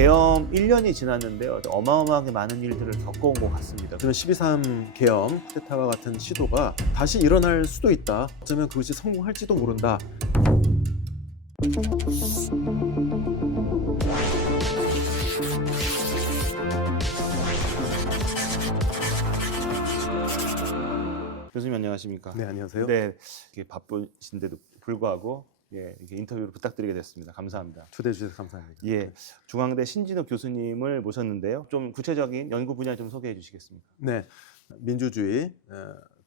계엄 1년이 지났는데요. 어마어마하게 많은 일들을 겪어온 것 같습니다. 그런 12.3 계엄, 쿠데타와 같은 시도가 다시 일어날 수도 있다. 어쩌면 그것이 성공할지도 모른다. 교수님 안녕하십니까? 네, 안녕하세요. 네, 이렇게 바쁘신데도 불구하고 이렇게 인터뷰를 부탁드리게 됐습니다. 감사합니다. 초대해 주셔서 감사합니다. 예, 중앙대 신진욱 교수님을 모셨는데요. 좀 구체적인 연구 분야 좀 소개해 주시겠습니까? 네, 민주주의,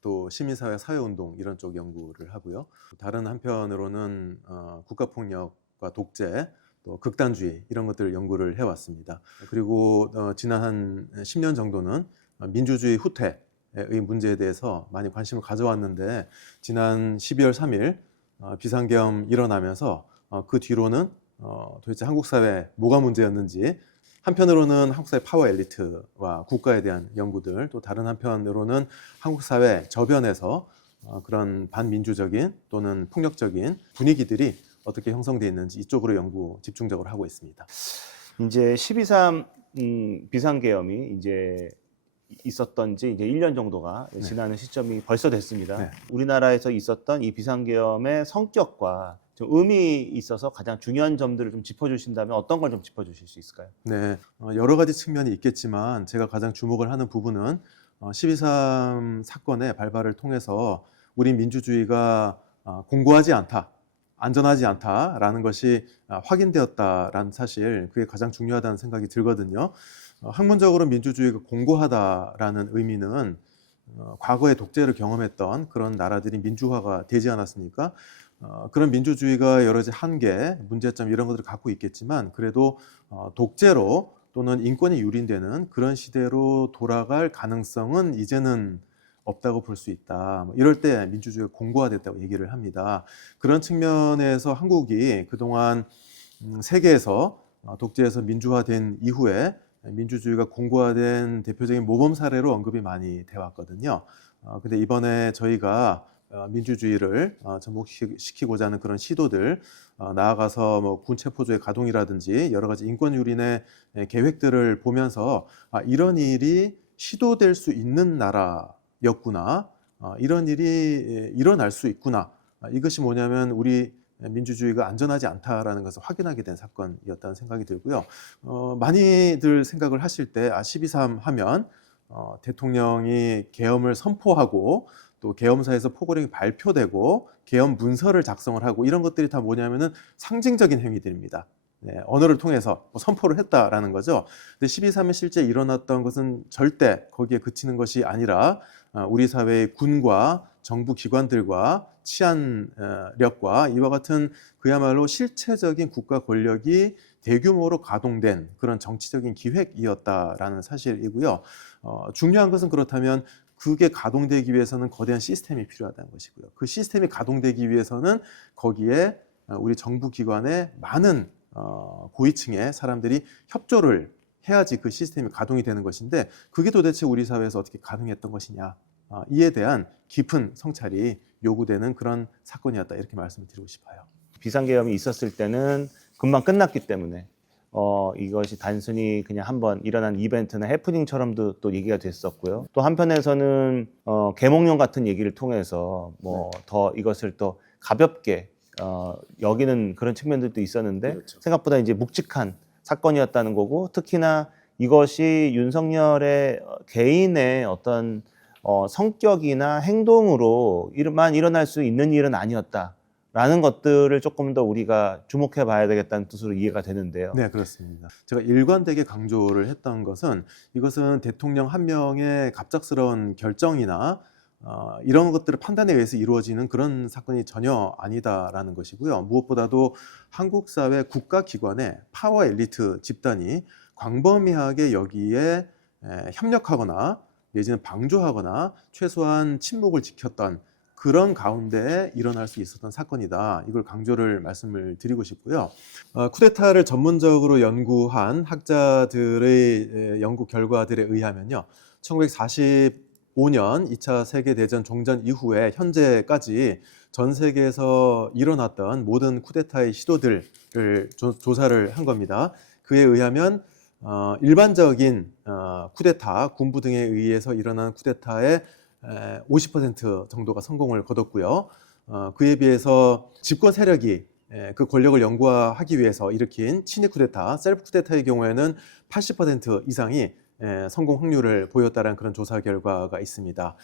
또 시민사회 사회운동 이런 쪽 연구를 하고요. 다른 한편으로는 국가폭력과 독재, 또 극단주의 이런 것들을 연구를 해왔습니다. 그리고 지난 한 10년 정도는 민주주의 후퇴의 문제에 대해서 많이 관심을 가져왔는데 지난 12월 3일 비상계엄 일어나면서 그 뒤로는 도대체 한국 사회 뭐가 문제였는지, 한편으로는 한국 사회 파워 엘리트와 국가에 대한 연구들, 또 다른 한편으로는 한국 사회 저변에서 그런 반민주적인 또는 폭력적인 분위기들이 어떻게 형성되어 있는지 이쪽으로 연구 집중적으로 하고 있습니다. 이제 12.3 비상계엄이 이제 있었던 지 이제 1년 정도가 지나는 시점이 벌써 됐습니다. 네. 우리나라에서 있었던 이 비상계엄의 성격과 좀 의미 있어서 가장 중요한 점들을 좀 짚어주신다면 어떤 걸 좀 짚어주실 수 있을까요? 네, 여러 가지 측면이 있겠지만 제가 가장 주목을 하는 부분은 12.3 사건의 발발을 통해서 우리 민주주의가 공고하지 않다, 안전하지 않다라는 것이 확인되었다라는 사실, 그게 가장 중요하다는 생각이 들거든요. 학문적으로 민주주의가 공고하다라는 의미는 과거에 독재를 경험했던 그런 나라들이 민주화가 되지 않았습니까? 그런 민주주의가 여러 가지 한계, 문제점 이런 것들을 갖고 있겠지만 그래도 독재로 또는 인권이 유린되는 그런 시대로 돌아갈 가능성은 이제는 없다고 볼 수 있다. 이럴 때 민주주의가 공고화됐다고 얘기를 합니다. 그런 측면에서 한국이 그동안 세계에서 독재에서 민주화된 이후에 민주주의가 공고화된 대표적인 모범 사례로 언급이 많이 돼 왔거든요. 근데 이번에 저희가 민주주의를 접목시키고자 하는 그런 시도들, 나아가서 뭐 군체포조의 가동이라든지 여러 가지 인권 유린의 계획들을 보면서 이런 일이 시도될 수 있는 나라였구나, 이런 일이 일어날 수 있구나, 이것이 뭐냐면 우리 민주주의가 안전하지 않다라는 것을 확인하게 된 사건이었다는 생각이 들고요. 많이들 생각을 하실 때 12.3 하면 대통령이 계엄을 선포하고 또 계엄사에서 포고령이 발표되고 계엄 문서를 작성을 하고 이런 것들이 다 뭐냐면은 상징적인 행위들입니다. 네, 언어를 통해서 선포를 했다라는 거죠. 근데 12.3에 실제 일어났던 것은 절대 거기에 그치는 것이 아니라 우리 사회의 군과 정부 기관들과 치안력과 이와 같은 그야말로 실체적인 국가 권력이 대규모로 가동된 그런 정치적인 기획이었다라는 사실이고요. 중요한 것은 그렇다면 그게 가동되기 위해서는 거대한 시스템이 필요하다는 것이고요. 그 시스템이 가동되기 위해서는 거기에 우리 정부 기관의 많은 고위층의 사람들이 협조를 해야지 그 시스템이 가동이 되는 것인데 그게 도대체 우리 사회에서 어떻게 가능했던 것이냐, 이에 대한 깊은 성찰이 요구되는 그런 사건이었다, 이렇게 말씀을 드리고 싶어요. 비상계엄이 있었을 때는 금방 끝났기 때문에 이것이 단순히 그냥 한번 일어난 이벤트나 해프닝처럼도 또 얘기가 됐었고요. 또 한편에서는 계몽령 같은 얘기를 통해서 더 이것을 또 가볍게 여기는 그런 측면들도 있었는데 그렇죠. 생각보다 이제 묵직한 사건이었다는 거고, 특히나 이것이 윤석열의 개인의 어떤 성격이나 행동으로만 일어날 수 있는 일은 아니었다라는 것들을 조금 더 우리가 주목해 봐야 되겠다는 뜻으로 이해가 되는데요. 네, 그렇습니다. 제가 일관되게 강조를 했던 것은 이것은 대통령 한 명의 갑작스러운 결정이나 이런 것들을 판단에 의해서 이루어지는 그런 사건이 전혀 아니다라는 것이고요. 무엇보다도 한국 사회 국가기관의 파워 엘리트 집단이 광범위하게 여기에 협력하거나 내지는 방조하거나 최소한 침묵을 지켰던 그런 가운데에 일어날 수 있었던 사건이다. 이걸 강조를 말씀을 드리고 싶고요. 쿠데타를 전문적으로 연구한 학자들의 연구 결과들에 의하면요, 1945년 2차 세계대전 종전 이후에 현재까지 전 세계에서 일어났던 모든 쿠데타의 시도들을 조사를 한 겁니다. 그에 의하면 일반적인 쿠데타, 군부 등에 의해서 일어난 쿠데타의 50% 정도가 성공을 거뒀고요. 그에 비해서 집권 세력이 그 권력을 영구화하기 위해서 일으킨 친위 쿠데타, 셀프 쿠데타의 경우에는 80% 이상이 성공 확률을 보였다는 그런 조사 결과가 있습니다.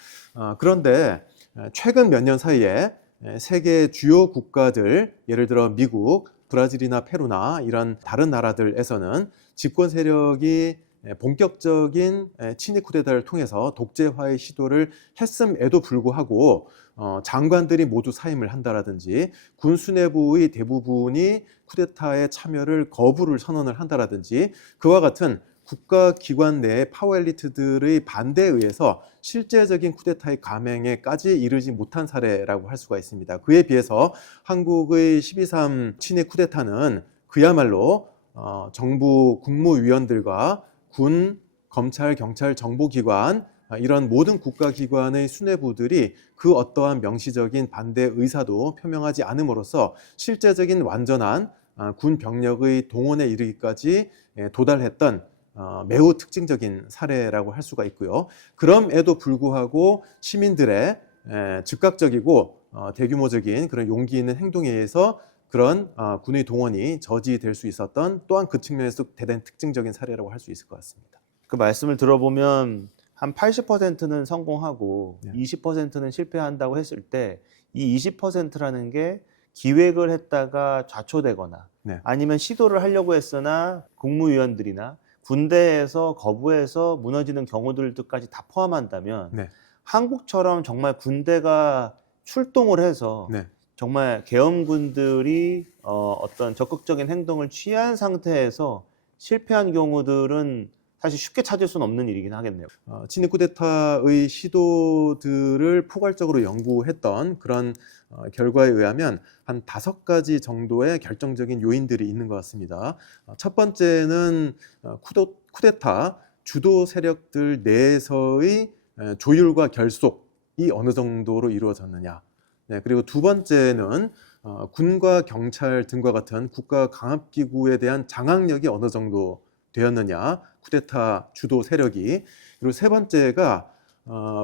그런데 최근 몇 년 사이에 세계 주요 국가들, 예를 들어 미국, 브라질이나 페루나 이런 다른 나라들에서는 집권 세력이 본격적인 친위 쿠데타를 통해서 독재화의 시도를 했음에도 불구하고 장관들이 모두 사임을 한다라든지 군 수뇌부의 대부분이 쿠데타에 참여를 거부를 선언을 한다라든지 그와 같은 국가기관 내 파워 엘리트들의 반대에 의해서 실제적인 쿠데타의 감행에까지 이르지 못한 사례라고 할 수가 있습니다. 그에 비해서 한국의 12.3 친위 쿠데타는 그야말로 정부 국무위원들과 군, 검찰, 경찰, 정보기관 이런 모든 국가기관의 수뇌부들이 그 어떠한 명시적인 반대 의사도 표명하지 않음으로써 실제적인 완전한 군 병력의 동원에 이르기까지 도달했던 매우 특징적인 사례라고 할 수가 있고요. 그럼에도 불구하고 시민들의 즉각적이고 대규모적인 그런 용기 있는 행동에 의해서 그런 군의 동원이 저지될 수 있었던 또한 그 측면에서 대단히 특징적인 사례라고 할 수 있을 것 같습니다. 그 말씀을 들어보면 한 80%는 성공하고 네. 20%는 실패한다고 했을 때 이 20%라는 게 기획을 했다가 좌초되거나 네. 아니면 시도를 하려고 했으나 국무위원들이나 군대에서 거부해서 무너지는 경우들까지 다 포함한다면 네. 한국처럼 정말 군대가 출동을 해서 네. 정말 계엄군들이 어떤 적극적인 행동을 취한 상태에서 실패한 경우들은 사실 쉽게 찾을 수는 없는 일이긴 하겠네요. 친위 쿠데타의 시도들을 포괄적으로 연구했던 그런 결과에 의하면 한 5가지 정도의 결정적인 요인들이 있는 것 같습니다. 첫 번째는 쿠데타 주도 세력들 내에서의 조율과 결속이 어느 정도로 이루어졌느냐. 네, 그리고 두 번째는 군과 경찰 등과 같은 국가 강압기구에 대한 장악력이 어느 정도 되었느냐, 쿠데타 주도 세력이. 그리고 세 번째가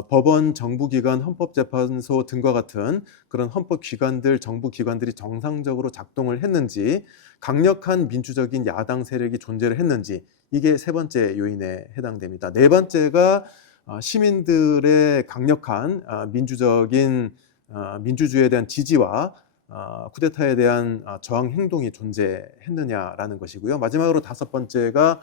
법원, 정부기관, 헌법재판소 등과 같은 그런 헌법기관들, 정부기관들이 정상적으로 작동을 했는지, 강력한 민주적인 야당 세력이 존재를 했는지, 이게 세 번째 요인에 해당됩니다. 네 번째가 시민들의 강력한 민주적인 민주주의에 대한 지지와 쿠데타에 대한 저항 행동이 존재했느냐라는 것이고요. 마지막으로 5번째가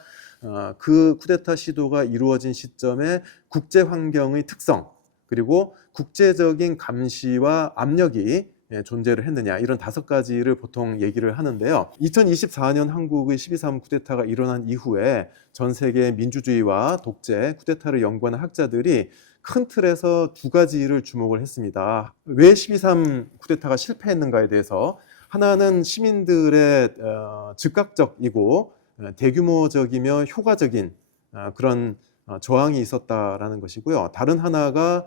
그 쿠데타 시도가 이루어진 시점에 국제 환경의 특성 그리고 국제적인 감시와 압력이 존재를 했느냐, 이런 5가지를 보통 얘기를 하는데요. 2024년 한국의 12.3 쿠데타가 일어난 이후에 전 세계 민주주의와 독재, 쿠데타를 연구하는 학자들이 큰 틀에서 2가지를 주목을 했습니다. 왜 12.3 쿠데타가 실패했는가에 대해서, 하나는 시민들의 즉각적이고 대규모적이며 효과적인 그런 저항이 있었다라는 것이고요. 다른 하나가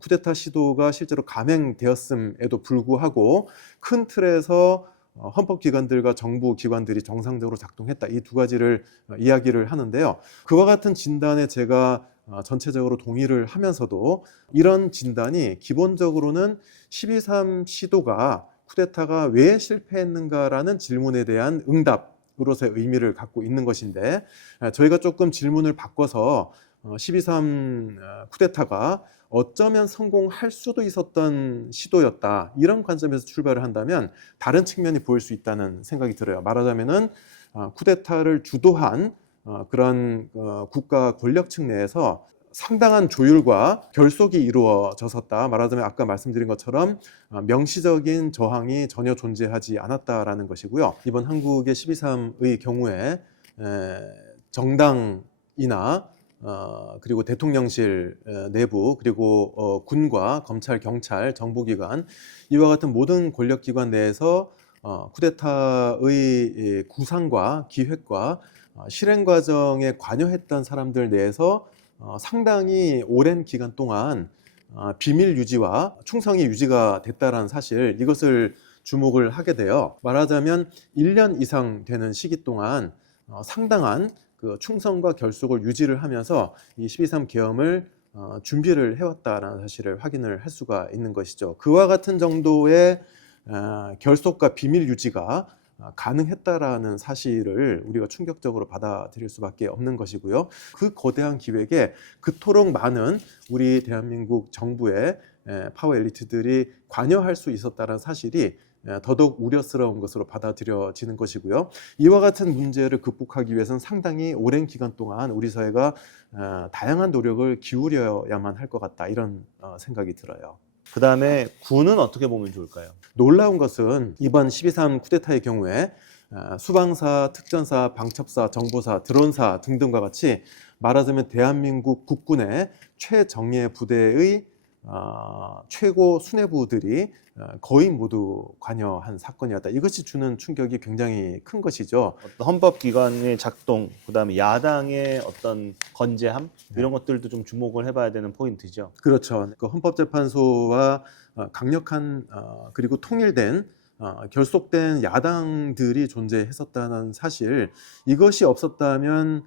쿠데타 시도가 실제로 감행되었음에도 불구하고 큰 틀에서 헌법기관들과 정부기관들이 정상적으로 작동했다. 이 2가지를 이야기를 하는데요. 그와 같은 진단에 제가 전체적으로 동의를 하면서도 이런 진단이 기본적으로는 12.3 시도가 쿠데타가 왜 실패했는가라는 질문에 대한 응답으로서의 의미를 갖고 있는 것인데, 저희가 조금 질문을 바꿔서 12.3 쿠데타가 어쩌면 성공할 수도 있었던 시도였다, 이런 관점에서 출발을 한다면 다른 측면이 보일 수 있다는 생각이 들어요. 말하자면은 쿠데타를 주도한 그런 국가 권력층 내에서 상당한 조율과 결속이 이루어졌었다. 말하자면 아까 말씀드린 것처럼 명시적인 저항이 전혀 존재하지 않았다라는 것이고요. 이번 한국의 12.3의 경우에 정당이나 그리고 대통령실 내부, 그리고 군과 검찰, 경찰, 정보기관, 이와 같은 모든 권력기관 내에서 쿠데타의 구상과 기획과 실행 과정에 관여했던 사람들 내에서 상당히 오랜 기간 동안 비밀 유지와 충성이 유지가 됐다는 사실, 이것을 주목을 하게 돼요. 말하자면 1년 이상 되는 시기 동안 상당한 그 충성과 결속을 유지를 하면서 이 12.3 계엄을 준비를 해왔다라는 사실을 확인을 할 수가 있는 것이죠. 그와 같은 정도의 결속과 비밀 유지가 가능했다라는 사실을 우리가 충격적으로 받아들일 수밖에 없는 것이고요. 그 거대한 기획에 그토록 많은 우리 대한민국 정부의 파워 엘리트들이 관여할 수 있었다는 사실이 더더욱 우려스러운 것으로 받아들여지는 것이고요. 이와 같은 문제를 극복하기 위해서는 상당히 오랜 기간 동안 우리 사회가 다양한 노력을 기울여야만 할 것 같다, 이런 생각이 들어요. 그 다음에 군은 어떻게 보면 좋을까요? 놀라운 것은 이번 12.3 쿠데타의 경우에 수방사, 특전사, 방첩사, 정보사, 드론사 등등과 같이 말하자면 대한민국 국군의 최정예 부대의 최고 수뇌부들이 거의 모두 관여한 사건이었다. 이것이 주는 충격이 굉장히 큰 것이죠. 어떤 헌법기관의 작동, 그 다음에 야당의 어떤 건재함 이런 것들도 좀 주목을 해봐야 되는 포인트죠. 그렇죠. 그 헌법재판소와 강력한 그리고 통일된 결속된 야당들이 존재했었다는 사실, 이것이 없었다면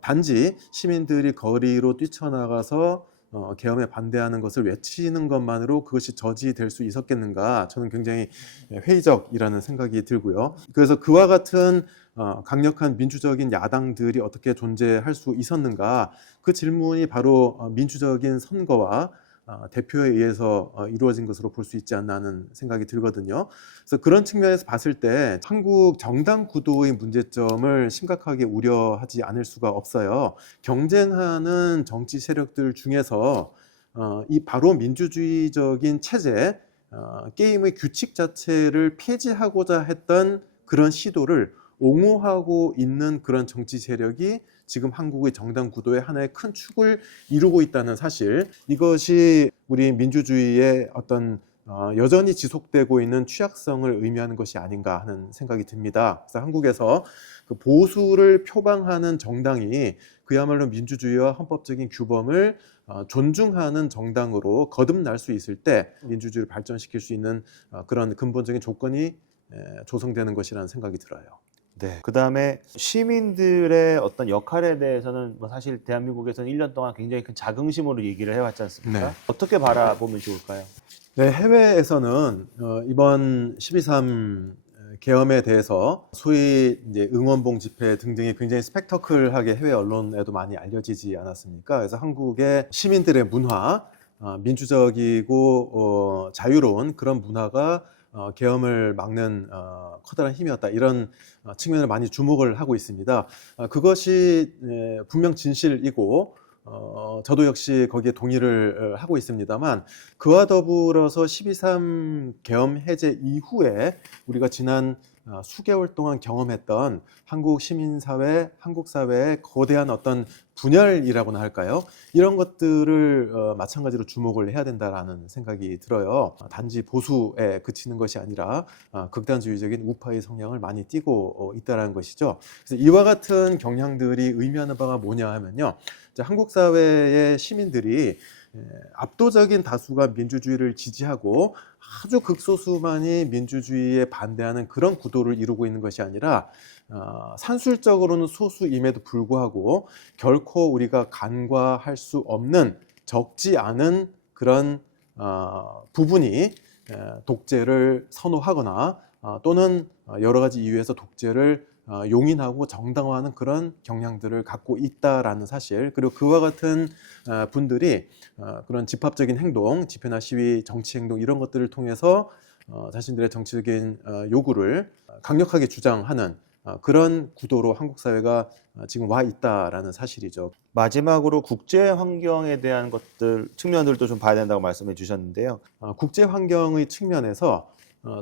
단지 시민들이 거리로 뛰쳐나가서 계엄에 반대하는 것을 외치는 것만으로 그것이 저지될 수 있었겠는가, 저는 굉장히 회의적이라는 생각이 들고요. 그래서 그와 같은 강력한 민주적인 야당들이 어떻게 존재할 수 있었는가, 그 질문이 바로 민주적인 선거와 대표에 의해서 이루어진 것으로 볼 수 있지 않나 하는 생각이 들거든요. 그래서 그런 측면에서 봤을 때 한국 정당 구도의 문제점을 심각하게 우려하지 않을 수가 없어요. 경쟁하는 정치 세력들 중에서 이 바로 민주주의적인 체제, 게임의 규칙 자체를 폐지하고자 했던 그런 시도를 옹호하고 있는 그런 정치 세력이 지금 한국의 정당 구도의 하나의 큰 축을 이루고 있다는 사실, 이것이 우리 민주주의의 어떤 여전히 지속되고 있는 취약성을 의미하는 것이 아닌가 하는 생각이 듭니다. 그래서 한국에서 그 보수를 표방하는 정당이 그야말로 민주주의와 헌법적인 규범을 존중하는 정당으로 거듭날 수 있을 때 민주주의를 발전시킬 수 있는 그런 근본적인 조건이 조성되는 것이라는 생각이 들어요. 네. 그 다음에 시민들의 어떤 역할에 대해서는 뭐 사실 대한민국에서는 1년 동안 굉장히 큰 자긍심으로 얘기를 해왔지 않습니까? 네. 어떻게 바라보면 좋을까요? 네, 해외에서는 이번 12.3 계엄에 대해서 소위 이제 응원봉 집회 등등이 굉장히 스펙터클하게 해외 언론에도 많이 알려지지 않았습니까? 그래서 한국의 시민들의 문화, 민주적이고 자유로운 그런 문화가 계엄을 막는 커다란 힘이었다, 이런 측면을 많이 주목을 하고 있습니다. 그것이 분명 진실이고 저도 역시 거기에 동의를 하고 있습니다만, 그와 더불어서 12.3 계엄 해제 이후에 우리가 지난 수개월 동안 경험했던 한국 시민사회, 한국 사회의 거대한 어떤 분열이라고나 할까요? 이런 것들을 마찬가지로 주목을 해야 된다라는 생각이 들어요. 단지 보수에 그치는 것이 아니라 극단주의적인 우파의 성향을 많이 띠고 있다는 것이죠. 그래서 이와 같은 경향들이 의미하는 바가 뭐냐 하면요, 한국 사회의 시민들이 압도적인 다수가 민주주의를 지지하고 아주 극소수만이 민주주의에 반대하는 그런 구도를 이루고 있는 것이 아니라 산술적으로는 소수임에도 불구하고 결코 우리가 간과할 수 없는 적지 않은 그런 부분이 독재를 선호하거나 또는 여러 가지 이유에서 독재를 용인하고 정당화하는 그런 경향들을 갖고 있다라는 사실, 그리고 그와 같은 분들이 그런 집합적인 행동, 집회나 시위, 정치 행동 이런 것들을 통해서 자신들의 정치적인 요구를 강력하게 주장하는 그런 구도로 한국 사회가 지금 와 있다라는 사실이죠. 마지막으로 국제 환경에 대한 것들 측면들도 좀 봐야 된다고 말씀해 주셨는데요. 국제 환경의 측면에서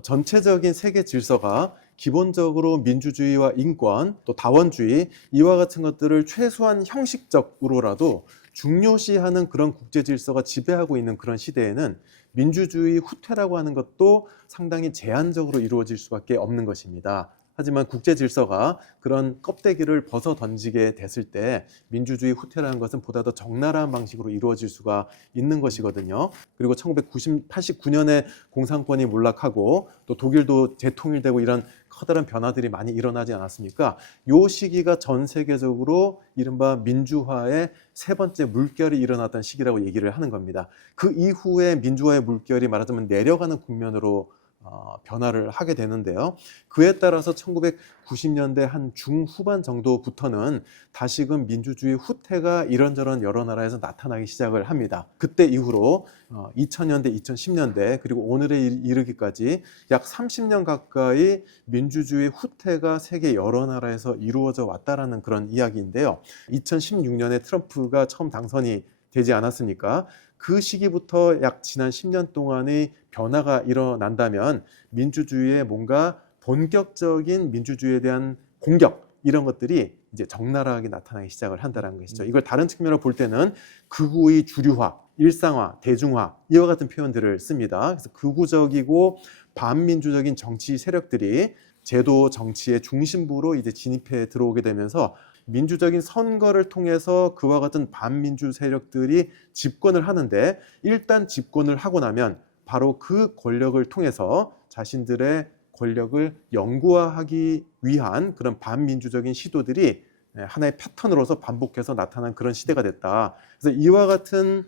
전체적인 세계 질서가 기본적으로 민주주의와 인권, 또 다원주의 이와 같은 것들을 최소한 형식적으로라도 중요시하는 그런 국제 질서가 지배하고 있는 그런 시대에는 민주주의 후퇴라고 하는 것도 상당히 제한적으로 이루어질 수밖에 없는 것입니다. 하지만 국제 질서가 그런 껍데기를 벗어 던지게 됐을 때 민주주의 후퇴라는 것은 보다 더 적나라한 방식으로 이루어질 수가 있는 것이거든요. 그리고 1989년에 공산권이 몰락하고 또 독일도 재통일되고 이런 커다란 변화들이 많이 일어나지 않았습니까? 요 시기가 전 세계적으로 이른바 민주화의 세 번째 물결이 일어났던 시기라고 얘기를 하는 겁니다. 그 이후에 민주화의 물결이 말하자면 내려가는 국면으로 변화를 하게 되는데요. 그에 따라서 1990년대 한 중후반 정도부터는 다시금 민주주의 후퇴가 이런저런 여러 나라에서 나타나기 시작을 합니다. 그때 이후로 2000년대, 2010년대 그리고 오늘에 이르기까지 약 30년 가까이 민주주의 후퇴가 세계 여러 나라에서 이루어져 왔다라는 그런 이야기인데요. 2016년에 트럼프가 처음 당선이 되지 않았습니까? 그 시기부터 약 지난 10년 동안의 변화가 일어난다면 민주주의의 뭔가 본격적인 민주주의에 대한 공격 이런 것들이 이제 적나라하게 나타나기 시작을 한다는 것이죠. 이걸 다른 측면으로 볼 때는 극우의 주류화, 일상화, 대중화 이와 같은 표현들을 씁니다. 그래서 극우적이고 반민주적인 정치 세력들이 제도 정치의 중심부로 이제 진입해 들어오게 되면서 민주적인 선거를 통해서 그와 같은 반민주 세력들이 집권을 하는데 일단 집권을 하고 나면 바로 그 권력을 통해서 자신들의 권력을 영구화하기 위한 그런 반민주적인 시도들이 하나의 패턴으로서 반복해서 나타난 그런 시대가 됐다. 그래서 이와 같은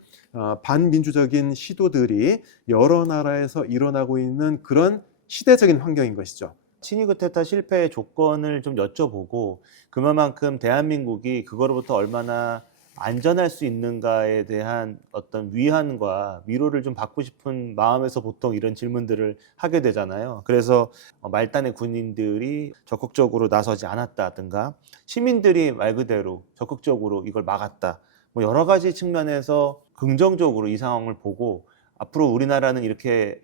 반민주적인 시도들이 여러 나라에서 일어나고 있는 그런 시대적인 환경인 것이죠. 친위 구테타 실패의 조건을 좀 여쭤보고 그만큼 대한민국이 그거로부터 얼마나 안전할 수 있는가에 대한 어떤 위안과 위로를 좀 받고 싶은 마음에서 보통 이런 질문들을 하게 되잖아요. 그래서 말단의 군인들이 적극적으로 나서지 않았다든가 시민들이 말 그대로 적극적으로 이걸 막았다. 뭐 여러 가지 측면에서 긍정적으로 이 상황을 보고 앞으로 우리나라는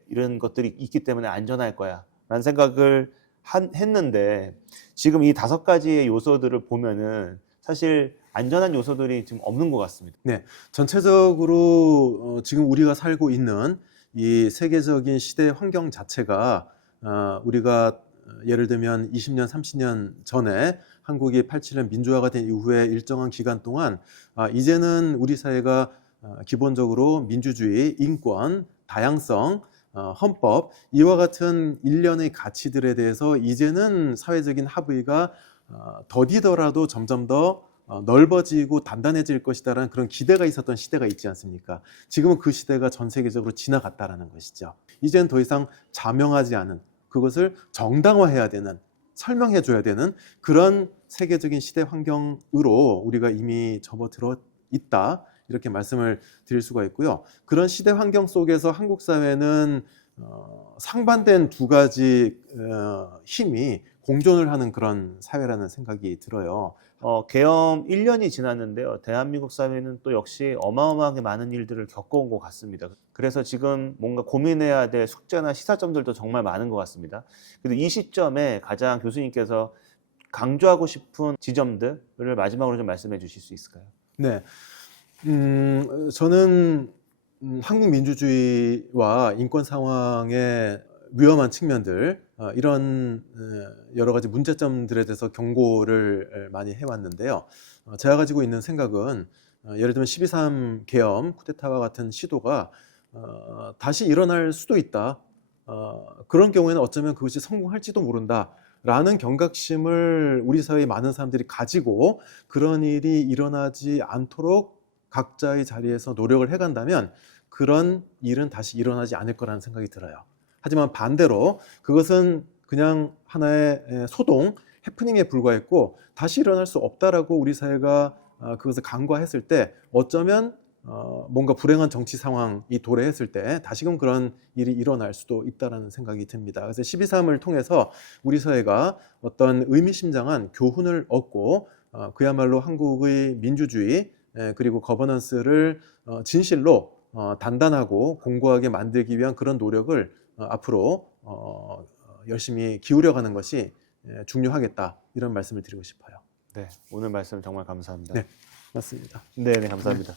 이런 것들이 있기 때문에 안전할 거야 라는 생각을 했는데 지금 이 5가지의 요소들을 보면은 사실 안전한 요소들이 지금 없는 것 같습니다. 네, 전체적으로 지금 우리가 살고 있는 이 세계적인 시대 환경 자체가 우리가 예를 들면 20년, 30년 전에 한국이 87년 민주화가 된 이후에 일정한 기간 동안 이제는 우리 사회가 기본적으로 민주주의, 인권, 다양성, 헌법 이와 같은 일련의 가치들에 대해서 이제는 사회적인 합의가 더디더라도 점점 더 넓어지고 단단해질 것이다라는 그런 기대가 있었던 시대가 있지 않습니까? 지금은 그 시대가 전 세계적으로 지나갔다라는 것이죠. 이제는 더 이상 자명하지 않은 그것을 정당화해야 되는 설명해줘야 되는 그런 세계적인 시대 환경으로 우리가 이미 접어들어 있다. 이렇게 말씀을 드릴 수가 있고요. 그런 시대 환경 속에서 한국 사회는 상반된 2가지 힘이 공존을 하는 그런 사회라는 생각이 들어요. 계엄 1년이 지났는데요. 대한민국 사회는 또 역시 어마어마하게 많은 일들을 겪어온 것 같습니다. 그래서 지금 뭔가 고민해야 될 숙제나 시사점들도 정말 많은 것 같습니다. 그래서 이 시점에 가장 교수님께서 강조하고 싶은 지점들을 마지막으로 좀 말씀해 주실 수 있을까요? 네. 저는 한국 민주주의와 인권 상황의 위험한 측면들 이런 여러 가지 문제점들에 대해서 경고를 많이 해왔는데요. 제가 가지고 있는 생각은 예를 들면 12.3 계엄, 쿠데타와 같은 시도가 다시 일어날 수도 있다. 그런 경우에는 어쩌면 그것이 성공할지도 모른다. 라는 경각심을 우리 사회의 많은 사람들이 가지고 그런 일이 일어나지 않도록 각자의 자리에서 노력을 해간다면 그런 일은 다시 일어나지 않을 거라는 생각이 들어요. 하지만 반대로 그것은 그냥 하나의 소동, 해프닝에 불과했고 다시 일어날 수 없다라고 우리 사회가 그것을 간과했을 때 어쩌면 뭔가 불행한 정치 상황이 도래했을 때 다시금 그런 일이 일어날 수도 있다는 생각이 듭니다. 그래서 12.3을 통해서 우리 사회가 어떤 의미심장한 교훈을 얻고 그야말로 한국의 민주주의 그리고 거버넌스를 진실로 단단하고 공고하게 만들기 위한 그런 노력을 앞으로 열심히 기울여가는 것이 중요하겠다 이런 말씀을 드리고 싶어요. 네, 오늘 말씀 정말 감사합니다. 네, 맞습니다. 네, 감사합니다.